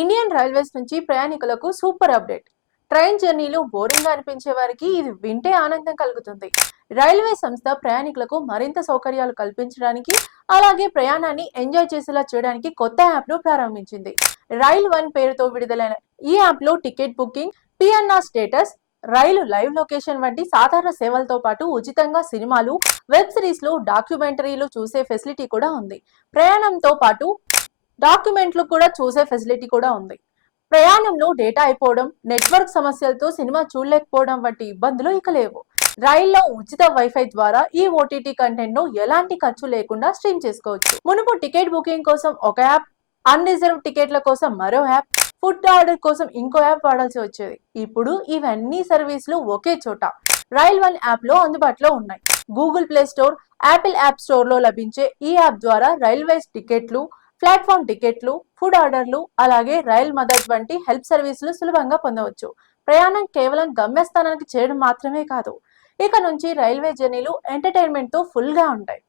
Indian railways నుంచి ప్రయాణికులకు super update. Train జర్నీలు boring గా అనిపించే వారికి ఇది వింటే ఆనందం కలుగుతుంది. రైల్వే సంస్థ ప్రయాణికులకు మరింత సౌకర్యాలు కల్పించడానికి, అలాగే ప్రయాణాన్ని ఎంజాయ్ చేసేలా చేయడానికి కొత్త యాప్ ను ప్రారంభించింది. రైల్ వన్ పేరుతో విడుదలైన ఈ యాప్ లో టికెట్ బుకింగ్, పిఎన్ఆర్ స్టేటస్, రైలు లైవ్ లొకేషన్ వంటి సాధారణ సేవలతో పాటు ఉచితంగా సినిమాలు, వెబ్ సిరీస్లు, డాక్యుమెంటరీలు చూసే ఫెసిలిటీ కూడా ఉంది. ప్రయాణంతో పాటు డాక్యుమెంట్లు కూడా చూసే ఫెసిలిటీ కూడా ఉంది. ప్రయాణంలో డేటా అయిపోవడం, నెట్వర్క్ సమస్యలతో సినిమా చూడలేకపోవడం వంటి ఇబ్బందులు ఇక లేవు. రైల్లో ఉచిత వైఫై ద్వారా ఈ ఓటీటీ కంటెంట్ ను ఎలాంటి ఖర్చు లేకుండా స్ట్రీమ్ చేసుకోవచ్చు. మునుపు టికెట్ బుకింగ్ కోసం ఒక యాప్, అన్రిజర్వ్ టికెట్ల కోసం మరో యాప్, ఫుడ్ ఆర్డర్ కోసం ఇంకో యాప్ వాడాల్సి వచ్చేది. ఇప్పుడు ఇవన్నీ సర్వీసులు ఒకే చోట రైల్ వన్ యాప్ లో అందుబాటులో ఉన్నాయి. Google play store, Apple app store లో లభించే ఈ యాప్ ద్వారా రైల్వేస్ టికెట్లు, ప్లాట్ఫామ్ టికెట్లు, ఫుడ్ ఆర్డర్లు, అలాగే రైల్ మదర్ వంటి హెల్ప్ సర్వీసులు సులభంగా పొందవచ్చు. ప్రయాణం కేవలం గమ్యస్థానానికి చేరడం మాత్రమే కాదు, ఇక నుంచి రైల్వే జర్నీలు ఎంటర్టైన్మెంట్ తో ఫుల్ గా ఉంటాయి.